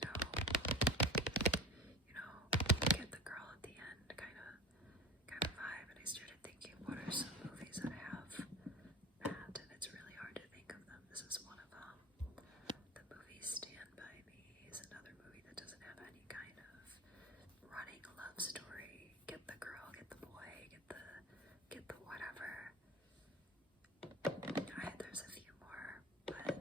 there's no, get the girl at the end kind of vibe. And I started thinking, what are some movies that have that? And it's really hard to think of them. This is one of them. The movie Stand By Me is another movie that doesn't have any kind of running love story. Get the girl, get the boy, get the whatever. There's a few more, but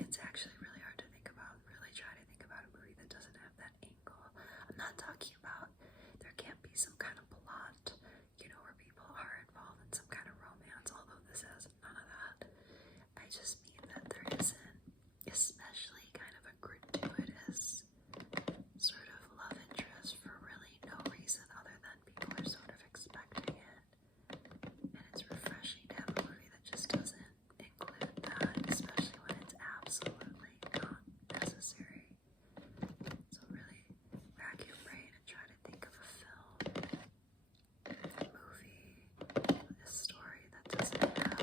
it's actually really hard to think about. Really try to think about a movie that doesn't have that angle. I'm not talking about there can't be some kind of plot, where people are involved in some kind of romance, although this has none of that. I just mean that there isn't, especially kind of a gratuitous sort of love interest for really no reason other than people are sort of expecting it. And it's refreshing to have a movie that just doesn't include that, especially when it's absolutely not necessary. So really rack your brain and try to think of a film, a movie, a story that doesn't have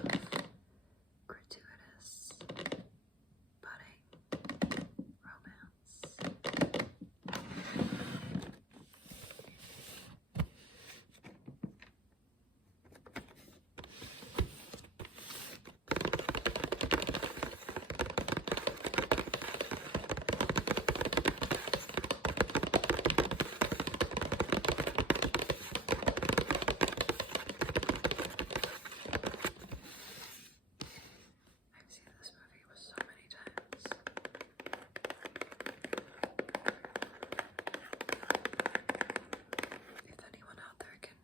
gratuitous, budding romance. I've seen this movie so many times. If anyone out there can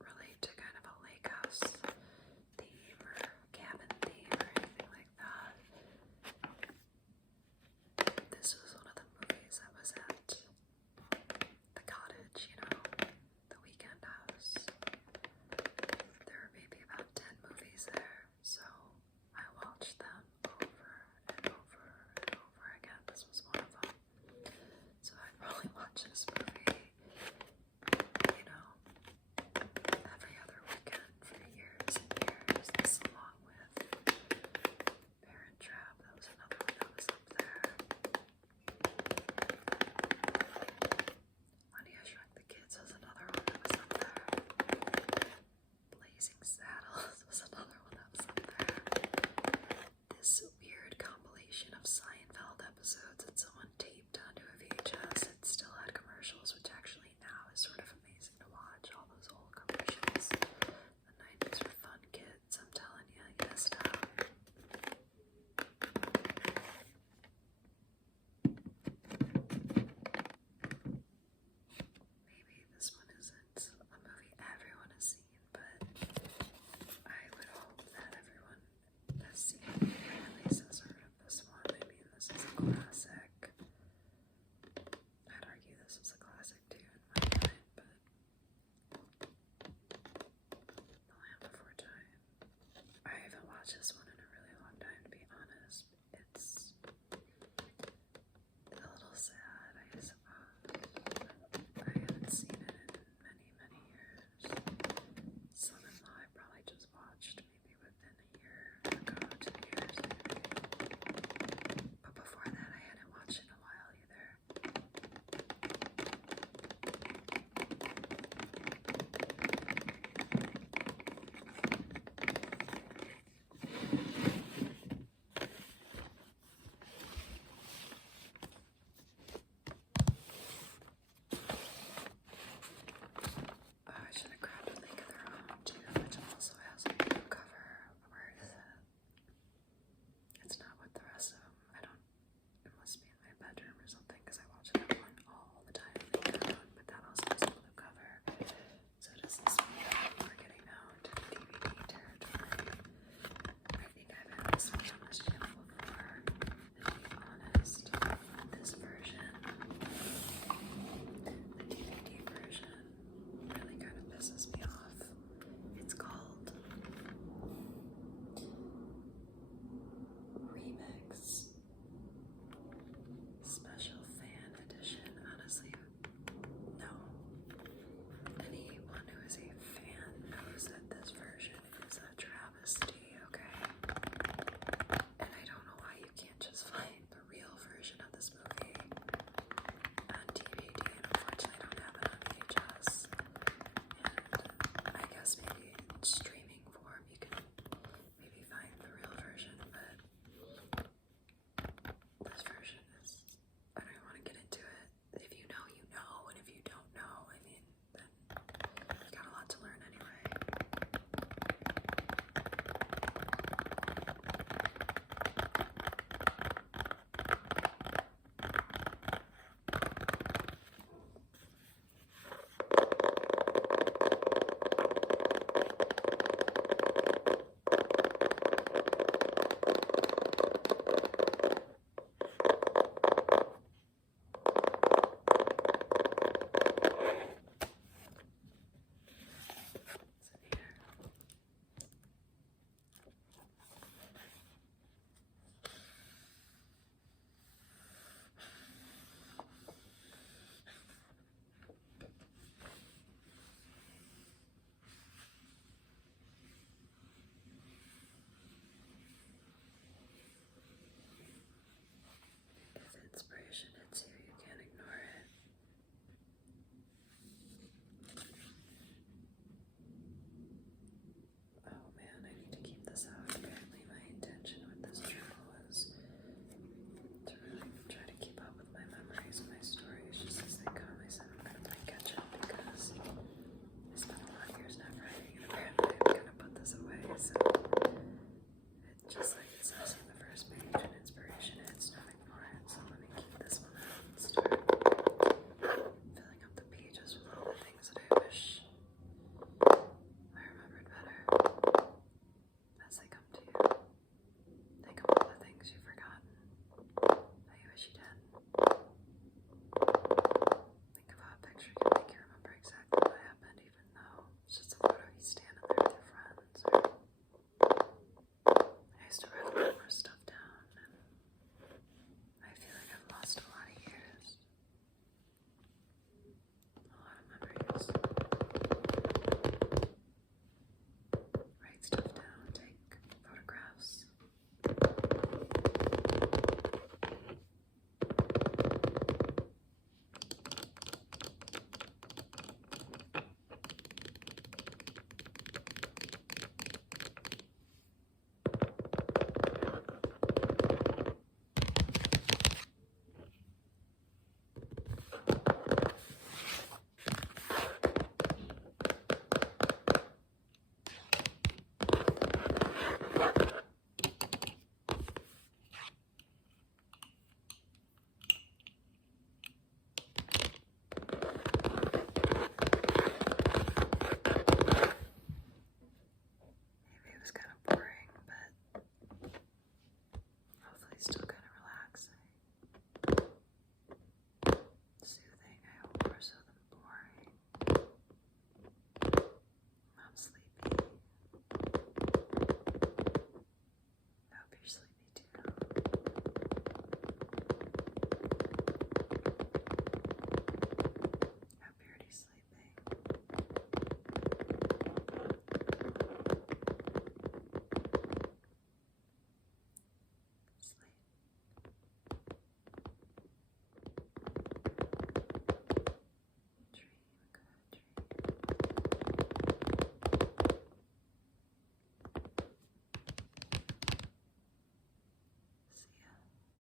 relate to kind of a lake house theme or cabin theme or anything like that, this was one of the movies that was at the cottage, the weekend house. There were maybe about 10 movies there, so I watched them over and over and over again. This was one of them. So I'd probably watch this movie, every other weekend for years and years. This along with Parent Trap, that was another one that was up there. Honey, I Shrunk the Kids was another one that was up there. Blazing Saddles was another one that was up there. This weird compilation of Seinfeld episodes that someone taped